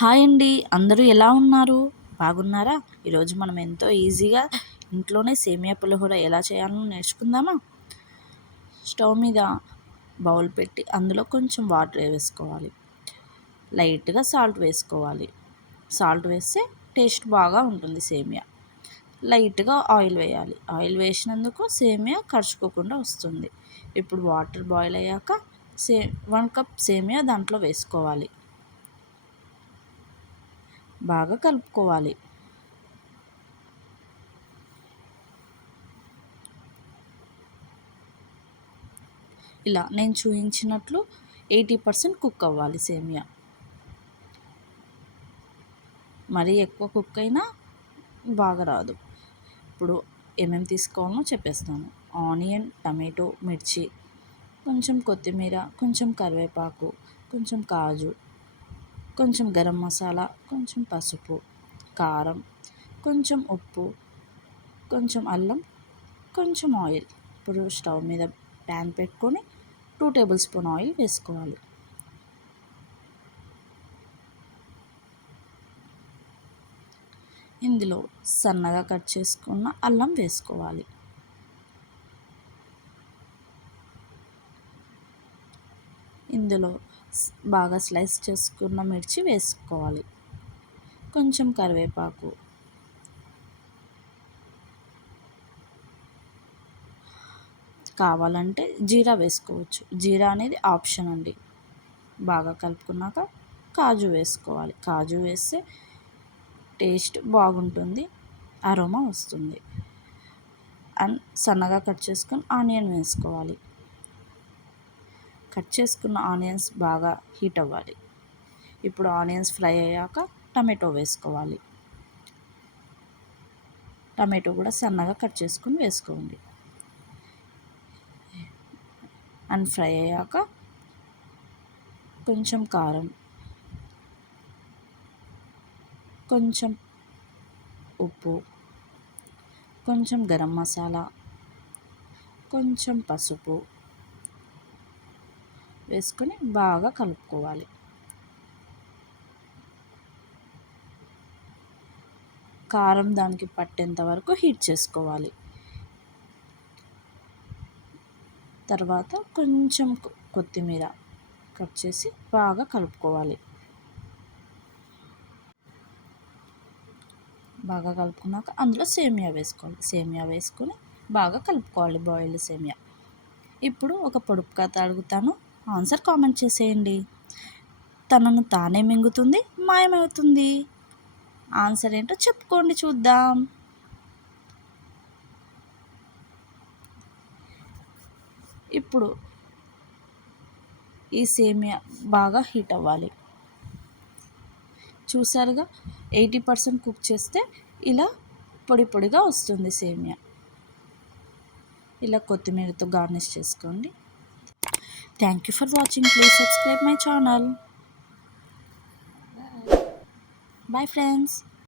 Hi అండి, అందరూ ఎలా ఉన్నారు? బాగున్నారా? ఈరోజు మనం ఎంతో ఈజీగా ఇంట్లోనే సేమియా పులిహోర ఎలా చేయాలో నేర్చుకుందామా? స్టవ్ మీద బౌల్ పెట్టి అందులో కొంచెం వాటర్ వేసుకోవాలి. లైట్గా సాల్ట్ వేసుకోవాలి. సాల్ట్ వేస్తే టేస్ట్ బాగా ఉంటుంది సేమియా. లైట్గా ఆయిల్ వేయాలి. ఆయిల్ వేసినందుకు సేమియా కరుచుకోకుండా వస్తుంది. ఇప్పుడు వాటర్ బాయిల్ అయ్యాక 1 కప్ సేమియా దాంట్లో వేసుకోవాలి. బాగా కలుపుకోవాలి. ఇలా నేను చూపించినట్లు 80% కుక్ అవ్వాలి సేమియా. మరీ ఎక్కువ కుక్ అయినా బాగా రాదు. ఇప్పుడు ఏమేమి తీసుకోవాలో చెప్పేస్తాను. ఆనియన్, టమాటో, మిర్చి, కొంచెం కొత్తిమీర, కొంచెం కరివేపాకు, కొంచెం కాజు, కొంచెం గరం మసాలా, కొంచెం పసుపు, కారం, కొంచెం ఉప్పు, కొంచెం అల్లం, కొంచెం ఆయిల్. ఇప్పుడు స్టవ్ మీద ప్యాన్ పెట్టుకొని 2 టేబుల్ స్పూన్ ఆయిల్ వేసుకోవాలి. ఇందులో సన్నగా కట్ చేసుకున్న అల్లం వేసుకోవాలి. ఇందులో బాగా స్లైస్ చేసుకున్న మిర్చి వేసుకోవాలి. కొంచెం కరివేపాకు, కావాలంటే జీరా వేసుకోవచ్చు. జీరా అనేది ఆప్షన్ అండి. బాగా కలుపుకున్నాక కాజు వేసుకోవాలి. కాజు వేస్తే టేస్ట్ బాగుంటుంది, అరోమా వస్తుంది. అండ్ సన్నగా కట్ చేసుకొని ఆనియన్ వేసుకోవాలి. కట్ చేసుకున్న ఆనియన్స్ బాగా హీట్ అవ్వాలి. ఇప్పుడు ఆనియన్స్ ఫ్రై అయ్యాక టమాటో వేసుకోవాలి. టమాటో కూడా సన్నగా కట్ చేసుకొని వేసుకోండి. అండ్ ఫ్రై అయ్యాక కొంచెం కారం, కొంచెం ఉప్పు, కొంచెం గరం మసాలా, కొంచెం పసుపు వేసుకొని బాగా కలుపుకోవాలి. కారం దానికి పట్టేంత వరకు హీట్ చేసుకోవాలి. తర్వాత కొంచెం కొత్తిమీర కట్ చేసి బాగా కలుపుకోవాలి. బాగా కలుపుకున్నాక అందులో సేమియా వేసుకోవాలి. సేమియా వేసుకొని బాగా కలుపుకోవాలి బాయిల్డ్ సేమియా. ఇప్పుడు ఒక పొడుపు కథ అడుగుతాను, ఆన్సర్ కామెంట్ చేసేయండి. తనను తానే మింగుతుంది, మాయమవుతుంది. ఆన్సర్ ఏంటో చెప్పుకోండి చూద్దాం. ఇప్పుడు ఈ సేమియా బాగా హీట్ అవ్వాలి. చూసారుగా 80% కుక్ చేస్తే ఇలా పొడి పొడిగా వస్తుంది సేమియా. ఇలా కొత్తిమీరతో గార్నిష్ చేసుకోండి. Thank you for watching. Please subscribe my channel. Bye friends.